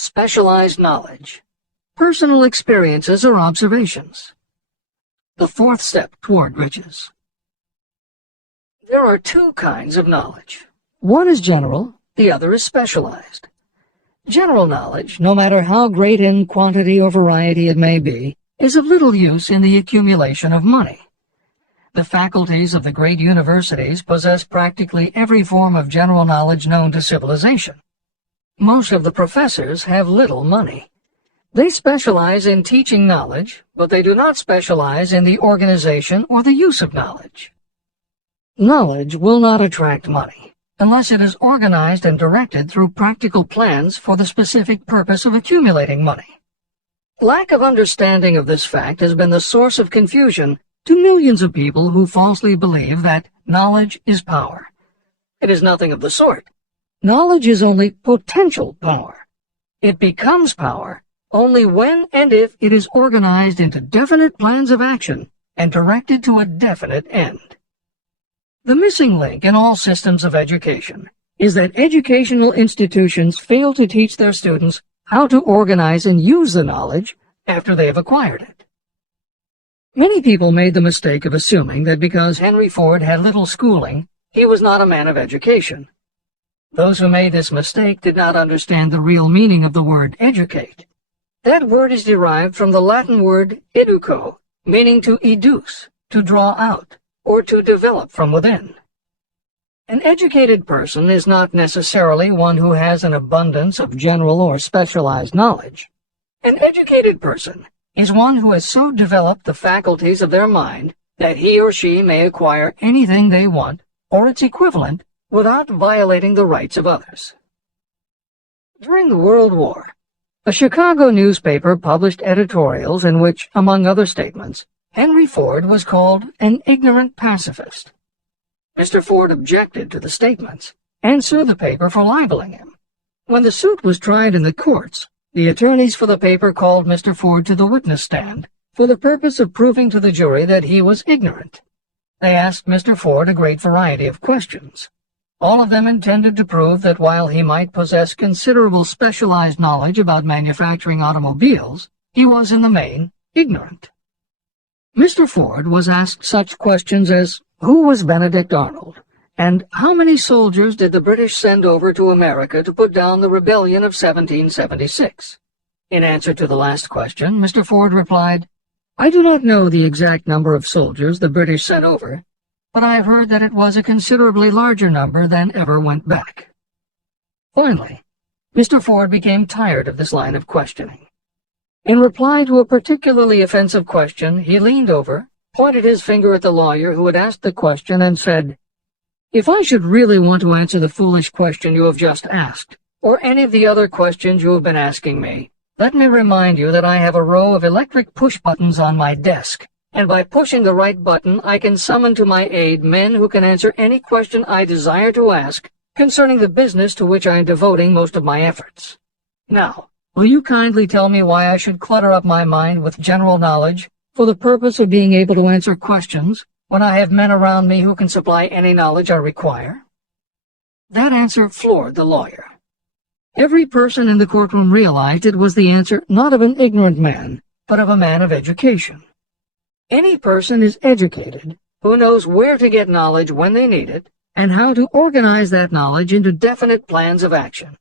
Specialized knowledge. Personal experiences or observations. The fourth step toward riches. There are two kinds of knowledge. One is general, the other is specialized. General knowledge, no matter how great in quantity or variety it may be, is of little use in the accumulation of money. The faculties of the great universities possess practically every form of general knowledge known to civilization. Most of the professors have little money. They specialize in teaching knowledge, but they do not specialize in the organization or the use of knowledge. Knowledge will not attract money unless it is organized and directed through practical plans for the specific purpose of accumulating money. Lack of understanding of this fact has been the source of confusion to millions of people who falsely believe that knowledge is power. It is nothing of the sort. Knowledge is only potential power. It becomes power only when and if it is organized into definite plans of action and directed to a definite end. The missing link in all systems of education is that educational institutions fail to teach their students how to organize and use the knowledge after they have acquired it. Many people made the mistake of assuming that because Henry Ford had little schooling, he was not a man of education. Those who made this mistake did not understand the real meaning of the word educate. That word is derived from the Latin word educo, meaning to educe, to draw out, or to develop from within. An educated person is not necessarily one who has an abundance of general or specialized knowledge. An educated person is one who has so developed the faculties of their mind that he or she may acquire anything they want, or its equivalent, without violating the rights of others. During the World War, a Chicago newspaper published editorials in which, among other statements, Henry Ford was called an ignorant pacifist. Mr. Ford objected to the statements and sued the paper for libeling him. When the suit was tried in the courts, the attorneys for the paper called Mr. Ford to the witness stand for the purpose of proving to the jury that he was ignorant. They asked Mr. Ford a great variety of questions. All of them intended to prove that while he might possess considerable specialized knowledge about manufacturing automobiles, he was in the main ignorant. Mr. Ford was asked such questions as, who was Benedict Arnold, and how many soldiers did the British send over to America to put down the rebellion of 1776? In answer to the last question, Mr. Ford replied, I do not know the exact number of soldiers the British sent over, but I have heard that it was a considerably larger number than ever went back. Finally, Mr. Ford became tired of this line of questioning. In reply to a particularly offensive question, he leaned over, pointed his finger at the lawyer who had asked the question, and said, If I should really want to answer the foolish question you have just asked, or any of the other questions you have been asking me, let me remind you that I have a row of electric push buttons on my desk, and by pushing the right button I can summon to my aid men who can answer any question I desire to ask concerning the business to which I am devoting most of my efforts. Now, will you kindly tell me why I should clutter up my mind with general knowledge for the purpose of being able to answer questions when I have men around me who can supply any knowledge I require? That answer floored the lawyer. Every person in the courtroom realized it was the answer not of an ignorant man, but of a man of education. Any person is educated who knows where to get knowledge when they need it and how to organize that knowledge into definite plans of action.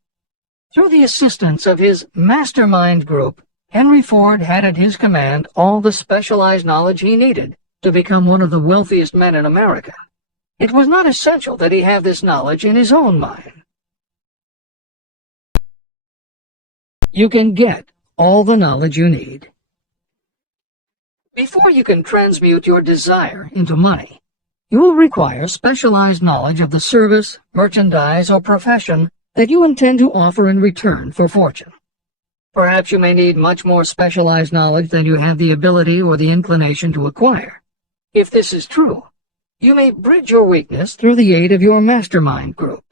Through the assistance of his mastermind group, Henry Ford had at his command all the specialized knowledge he needed to become one of the wealthiest men in America. It was not essential that he have this knowledge in his own mind. You can get all the knowledge you need. Before you can transmute your desire into money, you will require specialized knowledge of the service, merchandise, or profession that you intend to offer in return for fortune. Perhaps you may need much more specialized knowledge than you have the ability or the inclination to acquire. If this is true, you may bridge your weakness through the aid of your mastermind group.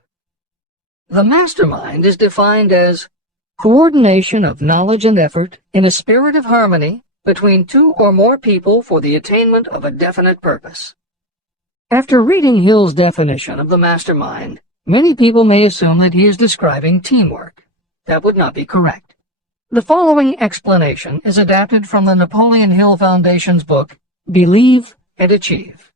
The mastermind is defined as coordination of knowledge and effort in a spirit of harmony between two or more people for the attainment of a definite purpose. After reading Hill's definition of the mastermind, many people may assume that he is describing teamwork. That would not be correct. The following explanation is adapted from the Napoleon Hill Foundation's book, Believe and Achieve.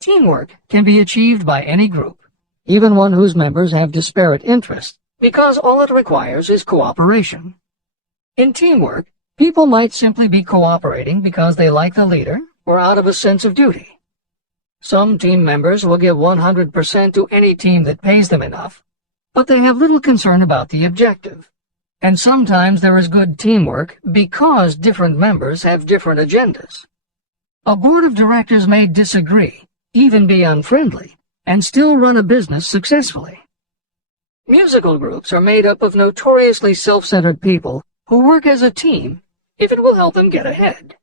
Teamwork can be achieved by any group, even one whose members have disparate interests, because all it requires is cooperation. In teamwork, people might simply be cooperating because they like the leader or out of a sense of duty. Some team members will give 100% to any team that pays them enough, but they have little concern about the objective. And sometimes there is good teamwork because different members have different agendas. A board of directors may disagree, even be unfriendly, and still run a business successfully. Musical groups are made up of notoriously self-centered people who work as a team if it will help them get ahead.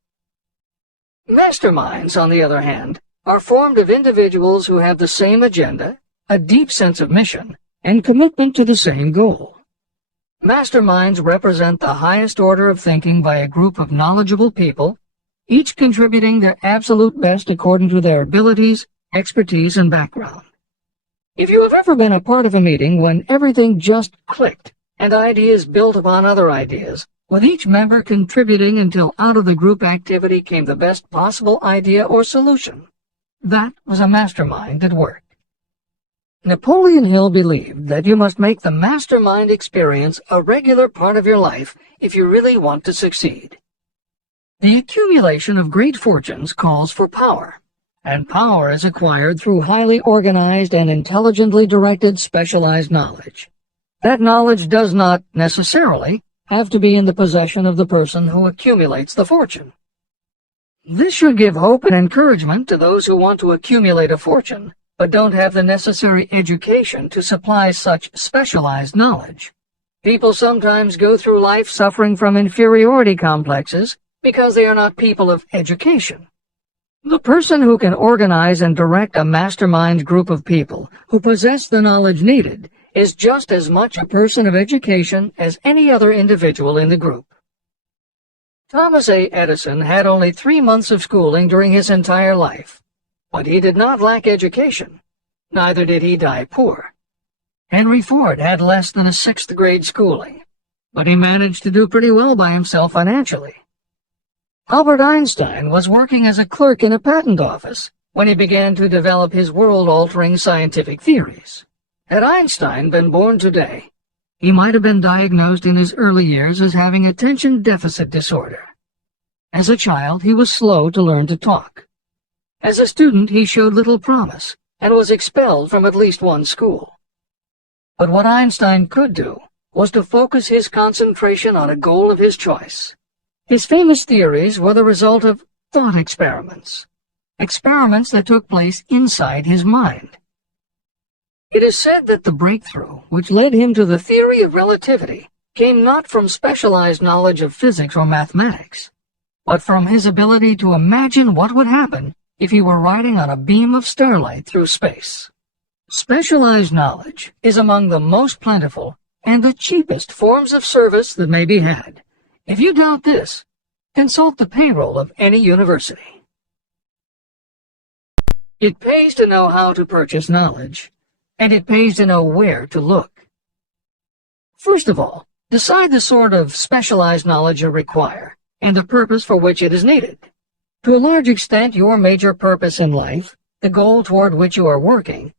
Masterminds, on the other hand, are formed of individuals who have the same agenda, a deep sense of mission, and commitment to the same goal. Masterminds represent the highest order of thinking by a group of knowledgeable people, each contributing their absolute best according to their abilities, expertise, and background. If you have ever been a part of a meeting when everything just clicked and ideas built upon other ideas, with each member contributing until out of the group activity came the best possible idea or solution, that was a mastermind at work. Napoleon Hill believed that you must make the mastermind experience a regular part of your life if you really want to succeed. The accumulation of great fortunes calls for power, and power is acquired through highly organized and intelligently directed specialized knowledge. That knowledge does not necessarily have to be in the possession of the person who accumulates the fortune. This should give hope and encouragement to those who want to accumulate a fortune, but don't have the necessary education to supply such specialized knowledge. People sometimes go through life suffering from inferiority complexes because they are not people of education. The person who can organize and direct a mastermind group of people who possess the knowledge needed is just as much a person of education as any other individual in the group. Thomas A. Edison had only 3 months of schooling during his entire life. But he did not lack education. Neither did he die poor. Henry Ford had less than a 6th grade schooling, but he managed to do pretty well by himself financially. Albert Einstein was working as a clerk in a patent office when he began to develop his world-altering scientific theories. Had Einstein been born today, he might have been diagnosed in his early years as having attention deficit disorder. As a child, he was slow to learn to talk. As a student, he showed little promise and was expelled from at least one school. But what Einstein could do was to focus his concentration on a goal of his choice. His famous theories were the result of thought experiments, experiments that took place inside his mind. It is said that the breakthrough, which led him to the theory of relativity, came not from specialized knowledge of physics or mathematics, but from his ability to imagine what would happen if he were riding on a beam of starlight through space. Specialized knowledge is among the most plentiful and the cheapest forms of service that may be had. If you doubt this, consult the payroll of any university. It pays to know how to purchase knowledge, and it pays to know where to look. First of all, decide the sort of specialized knowledge you require and the purpose for which it is needed. To a large extent, your major purpose in life, the goal toward which you are working,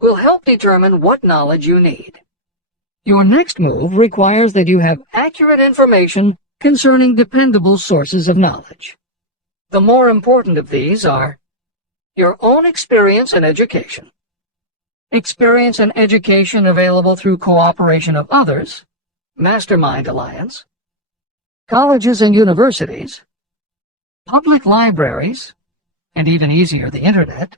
will help determine what knowledge you need. Your next move requires that you have accurate information concerning dependable sources of knowledge. The more important of these are your own experience and education, experience and education available through cooperation of others, Mastermind Alliance, colleges and universities, public libraries, and even easier, the Internet,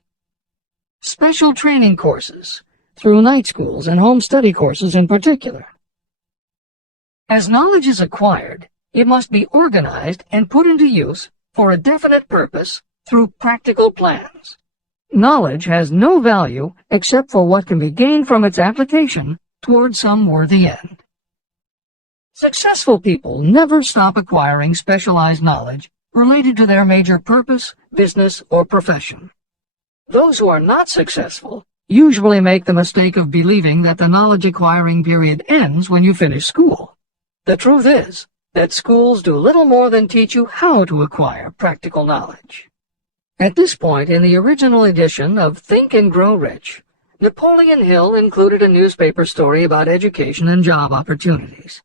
special training courses through night schools and home study courses in particular. As knowledge is acquired, it must be organized and put into use for a definite purpose through practical plans. Knowledge has no value except for what can be gained from its application toward some worthy end. Successful people never stop acquiring specialized knowledge related to their major purpose, business, or profession. Those who are not successful usually make the mistake of believing that the knowledge acquiring period ends when you finish school. The truth is that schools do little more than teach you how to acquire practical knowledge. At this point in the original edition of Think and Grow Rich, Napoleon Hill included a newspaper story about education and job opportunities.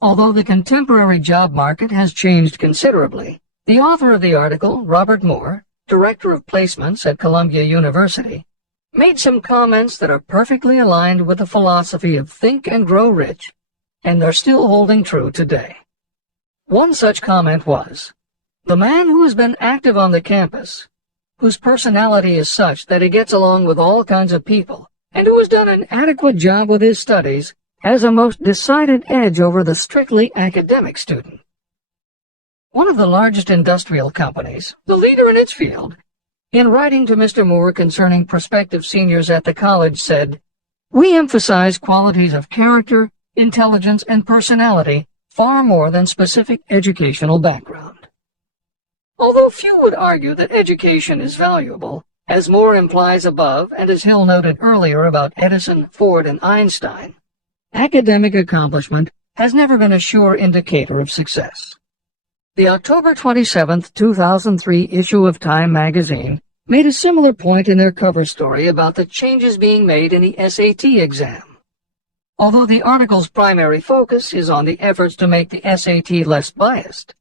Although the contemporary job market has changed considerably, the author of the article, Robert Moore, Director of Placements at Columbia University, made some comments that are perfectly aligned with the philosophy of Think and Grow Rich, and are still holding true today. One such comment was, "The man who has been active on the campus, whose personality is such that he gets along with all kinds of people, and who has done an adequate job with his studies, has a most decided edge over the strictly academic student." One of the largest industrial companies, the leader in its field, in writing to Mr. Moore concerning prospective seniors at the college said, "We emphasize qualities of character, intelligence, and personality far more than specific educational background." Although few would argue that education is valuable, as Moore implies above and as Hill noted earlier about Edison, Ford, and Einstein, academic accomplishment has never been a sure indicator of success. The October 27, 2003 issue of Time magazine made a similar point in their cover story about the changes being made in the SAT exam. Although the article's primary focus is on the efforts to make the SAT less biased,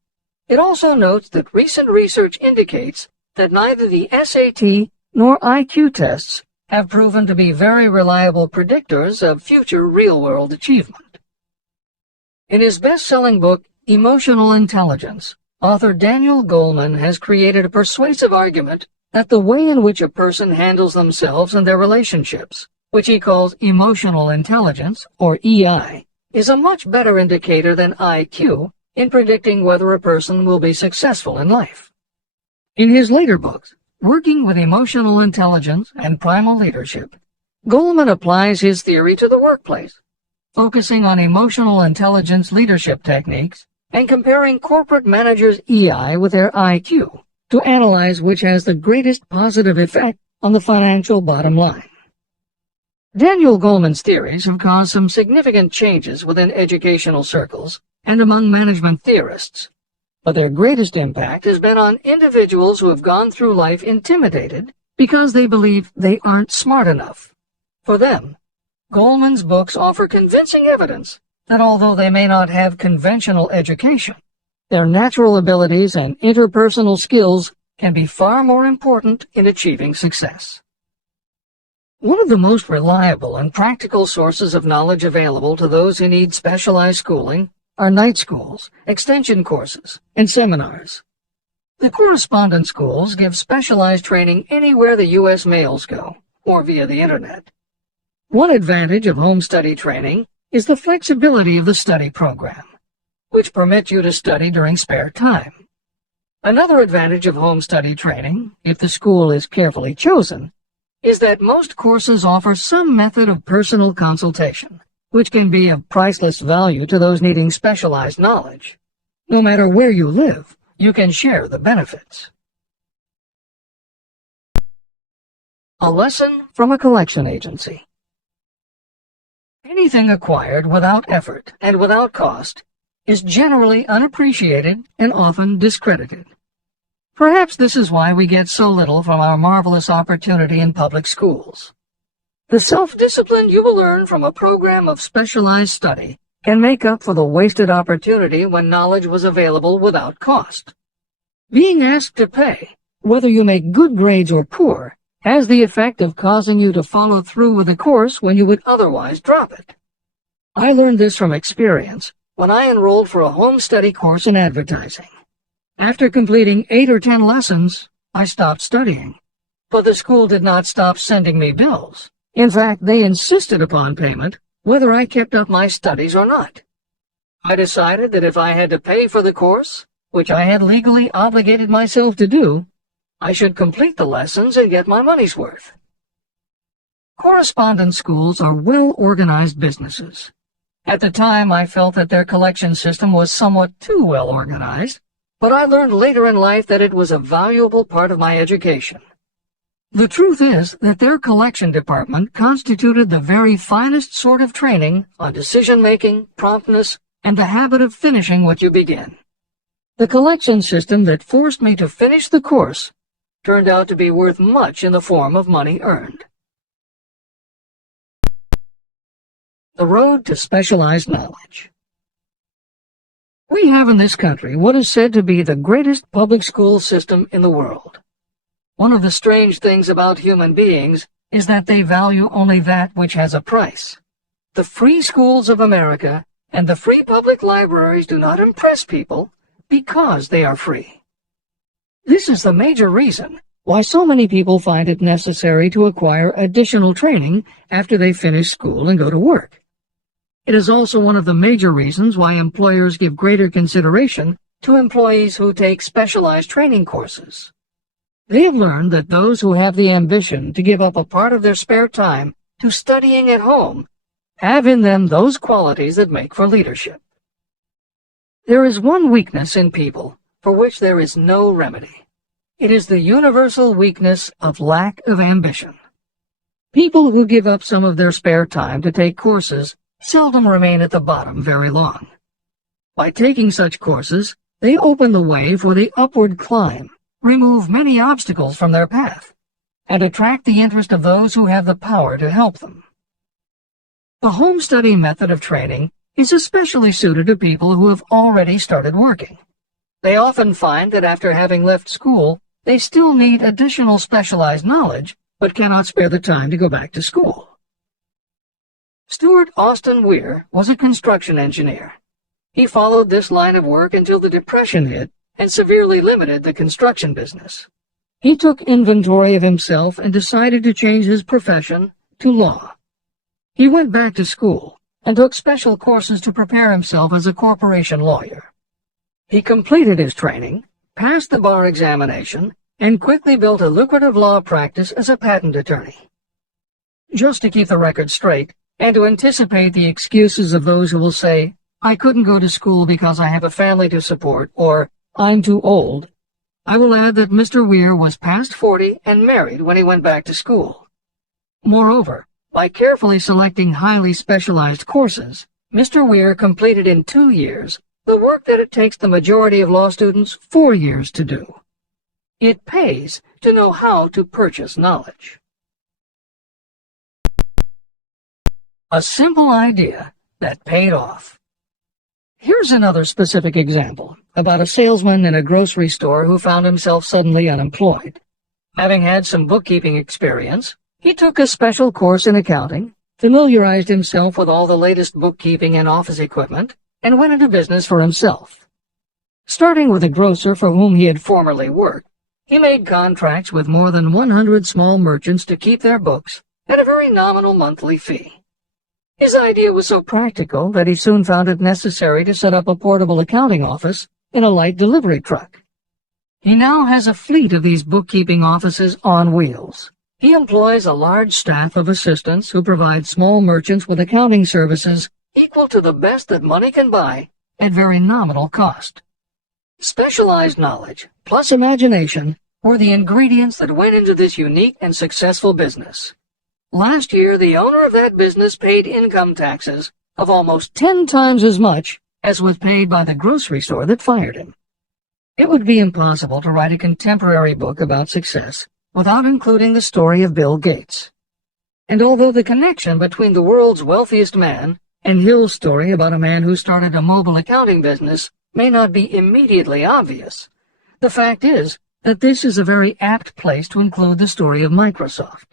it also notes that recent research indicates that neither the SAT nor IQ tests have proven to be very reliable predictors of future real-world achievement. In his best-selling book, Emotional Intelligence, author Daniel Goleman has created a persuasive argument that the way in which a person handles themselves and their relationships, which he calls emotional intelligence, or EI, is a much better indicator than IQ in predicting whether a person will be successful in life. In his later books, Working with Emotional Intelligence and Primal Leadership, Goleman applies his theory to the workplace, focusing on emotional intelligence leadership techniques and comparing corporate managers' EI with their IQ to analyze which has the greatest positive effect on the financial bottom line. Daniel Goleman's theories have caused some significant changes within educational circles and among management theorists, but their greatest impact has been on individuals who have gone through life intimidated because they believe they aren't smart enough. For them, Goleman's books offer convincing evidence that although they may not have conventional education, their natural abilities and interpersonal skills can be far more important in achieving success. One of the most reliable and practical sources of knowledge available to those who need specialized schooling are night schools, extension courses, and seminars. The correspondence schools give specialized training anywhere the U.S. mails go, or via the Internet. One advantage of home study training is the flexibility of the study program, which permits you to study during spare time. Another advantage of home study training, if the school is carefully chosen, is that most courses offer some method of personal consultation, which can be of priceless value to those needing specialized knowledge. No matter where you live, you can share the benefits. A lesson from a collection agency. Anything acquired without effort and without cost is generally unappreciated and often discredited. Perhaps this is why we get so little from our marvelous opportunity in public schools. The self-discipline you will learn from a program of specialized study can make up for the wasted opportunity when knowledge was available without cost. Being asked to pay, whether you make good grades or poor, has the effect of causing you to follow through with the course when you would otherwise drop it. I learned this from experience when I enrolled for a home study course in advertising. After completing 8 or 10 lessons, I stopped studying. But the school did not stop sending me bills. In fact, they insisted upon payment, whether I kept up my studies or not. I decided that if I had to pay for the course, which I had legally obligated myself to do, I should complete the lessons and get my money's worth. Correspondence schools are well-organized businesses. At the time, I felt that their collection system was somewhat too well-organized, but I learned later in life that it was a valuable part of my education. The truth is that their collection department constituted the very finest sort of training on decision-making, promptness, and the habit of finishing what you begin. The collection system that forced me to finish the course turned out to be worth much in the form of money earned. The road to specialized knowledge. We have in this country what is said to be the greatest public school system in the world. One of the strange things about human beings is that they value only that which has a price. The free schools of America and the free public libraries do not impress people because they are free. This is the major reason why so many people find it necessary to acquire additional training after they finish school and go to work. It is also one of the major reasons why employers give greater consideration to employees who take specialized training courses. They have learned that those who have the ambition to give up a part of their spare time to studying at home have in them those qualities that make for leadership. There is one weakness in people for which there is no remedy. It is the universal weakness of lack of ambition. People who give up some of their spare time to take courses seldom remain at the bottom very long. By taking such courses, they open the way for the upward climb, remove many obstacles from their path, and attract the interest of those who have the power to help them. The home study method of training is especially suited to people who have already started working. They often find that after having left school, they still need additional specialized knowledge, but cannot spare the time to go back to school. Stuart Austin Weir was a construction engineer. He followed this line of work until the Depression hit and severely limited the construction business. He took inventory of himself and decided to change his profession to law. He went back to school and took special courses to prepare himself as a corporation lawyer. He completed his training, passed the bar examination, and quickly built a lucrative law practice as a patent attorney. Just to keep the record straight, and to anticipate the excuses of those who will say, "I couldn't go to school because I have a family to support," or "I'm too old," I will add that Mr. Weir was past 40 and married when he went back to school. Moreover, by carefully selecting highly specialized courses, Mr. Weir completed in 2 years the work that it takes the majority of law students 4 years to do. It pays to know how to purchase knowledge. A simple idea that paid off. Here's another specific example about a salesman in a grocery store who found himself suddenly unemployed. Having had some bookkeeping experience, he took a special course in accounting, familiarized himself with all the latest bookkeeping and office equipment, and went into business for himself. Starting with a grocer for whom he had formerly worked, he made contracts with more than 100 small merchants to keep their books at a very nominal monthly fee. His idea was so practical that he soon found it necessary to set up a portable accounting office in a light delivery truck. He now has a fleet of these bookkeeping offices on wheels. He employs a large staff of assistants who provide small merchants with accounting services equal to the best that money can buy at very nominal cost. Specialized knowledge plus imagination were the ingredients that went into this unique and successful business. Last year, the owner of that business paid income taxes of almost 10 times as much as was paid by the grocery store that fired him. It would be impossible to write a contemporary book about success without including the story of Bill Gates. And although the connection between the world's wealthiest man and Hill's story about a man who started a mobile accounting business may not be immediately obvious, the fact is that this is a very apt place to include the story of Microsoft.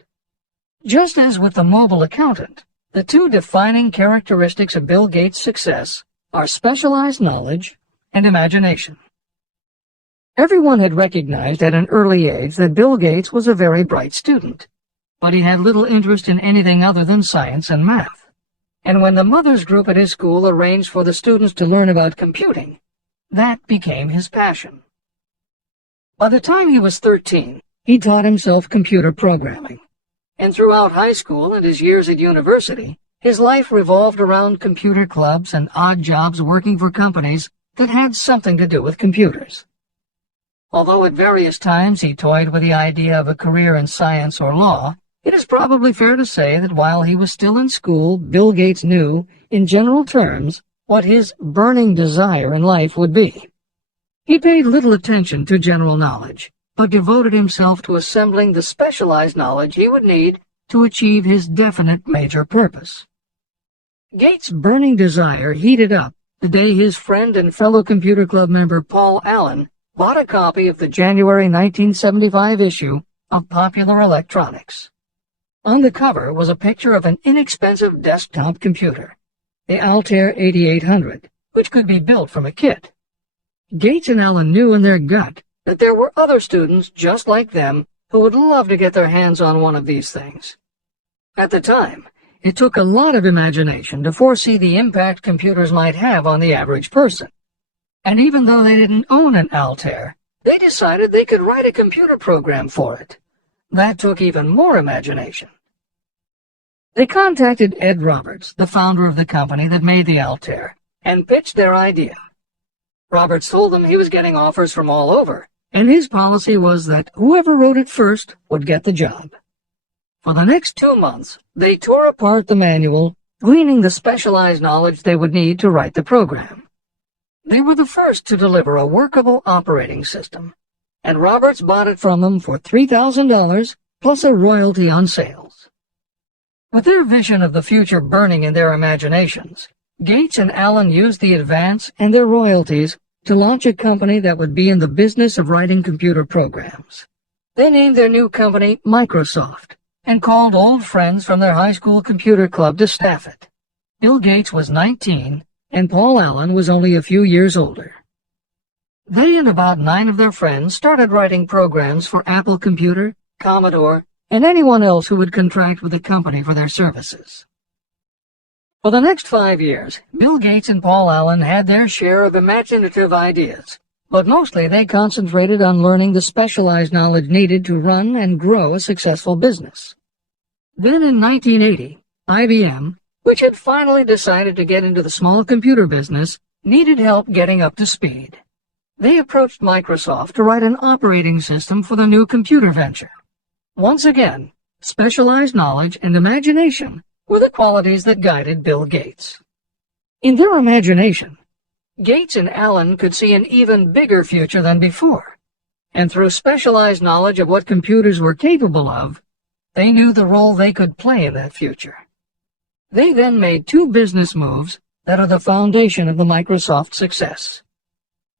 Just as with the mobile accountant, the two defining characteristics of Bill Gates' success are specialized knowledge and imagination. Everyone had recognized at an early age that Bill Gates was a very bright student, but he had little interest in anything other than science and math. And when the mothers group at his school arranged for the students to learn about computing, that became his passion. By the time he was 13, he taught himself computer programming. And throughout high school and his years at university, his life revolved around computer clubs and odd jobs working for companies that had something to do with computers. Although at various times he toyed with the idea of a career in science or law, it is probably fair to say that while he was still in school, Bill Gates knew, in general terms, what his burning desire in life would be. He paid little attention to general knowledge, but devoted himself to assembling the specialized knowledge he would need to achieve his definite major purpose. Gates' burning desire heated up the day his friend and fellow computer club member Paul Allen bought a copy of the January 1975 issue of Popular Electronics. On the cover was a picture of an inexpensive desktop computer, the Altair 8800, which could be built from a kit. Gates and Allen knew in their gut that there were other students just like them who would love to get their hands on one of these things. At the time, it took a lot of imagination to foresee the impact computers might have on the average person. And even though they didn't own an Altair, they decided they could write a computer program for it. That took even more imagination. They contacted Ed Roberts, the founder of the company that made the Altair, and pitched their idea. Roberts told them he was getting offers from all over, and his policy was that whoever wrote it first would get the job. For the next 2 months, they tore apart the manual, gleaning the specialized knowledge they would need to write the program. They were the first to deliver a workable operating system, and Roberts bought it from them for $3,000 plus a royalty on sales. With their vision of the future burning in their imaginations, Gates and Allen used the advance and their royalties to launch a company that would be in the business of writing computer programs. They named their new company Microsoft and called old friends from their high school computer club to staff it. Bill Gates was 19 and Paul Allen was only a few years older. They and about 9 of their friends started writing programs for Apple Computer, Commodore, and anyone else who would contract with the company for their services. For the next 5 years, Bill Gates and Paul Allen had their share of imaginative ideas, but mostly they concentrated on learning the specialized knowledge needed to run and grow a successful business. Then in 1980, IBM, which had finally decided to get into the small computer business, needed help getting up to speed. They approached Microsoft to write an operating system for the new computer venture. Once again, specialized knowledge and imagination were the qualities that guided Bill Gates. In their imagination, Gates and Allen could see an even bigger future than before, and through specialized knowledge of what computers were capable of, they knew the role they could play in that future. They then made 2 business moves that are the foundation of the Microsoft success.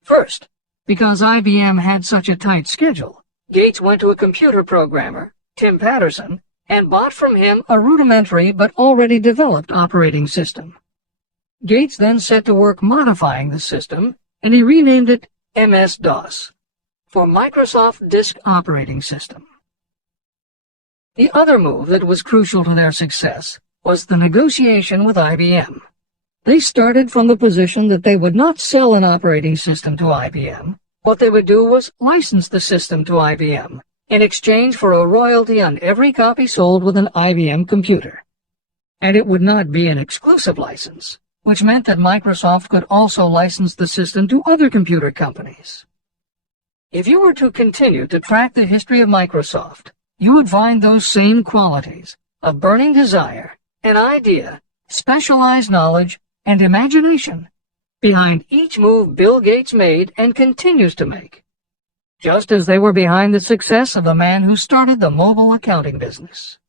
First, because IBM had such a tight schedule, Gates went to a computer programmer, Tim Patterson, and bought from him a rudimentary but already developed operating system. Gates then set to work modifying the system, and he renamed it MS-DOS, for Microsoft Disk Operating System. The other move that was crucial to their success was the negotiation with IBM. They started from the position that they would not sell an operating system to IBM. What they would do was license the system to IBM in exchange for a royalty on every copy sold with an IBM computer. And it would not be an exclusive license, which meant that Microsoft could also license the system to other computer companies. If you were to continue to track the history of Microsoft, you would find those same qualities: a burning desire, an idea, specialized knowledge, and imagination behind each move Bill Gates made and continues to make, just as they were behind the success of the man who started the mobile accounting business.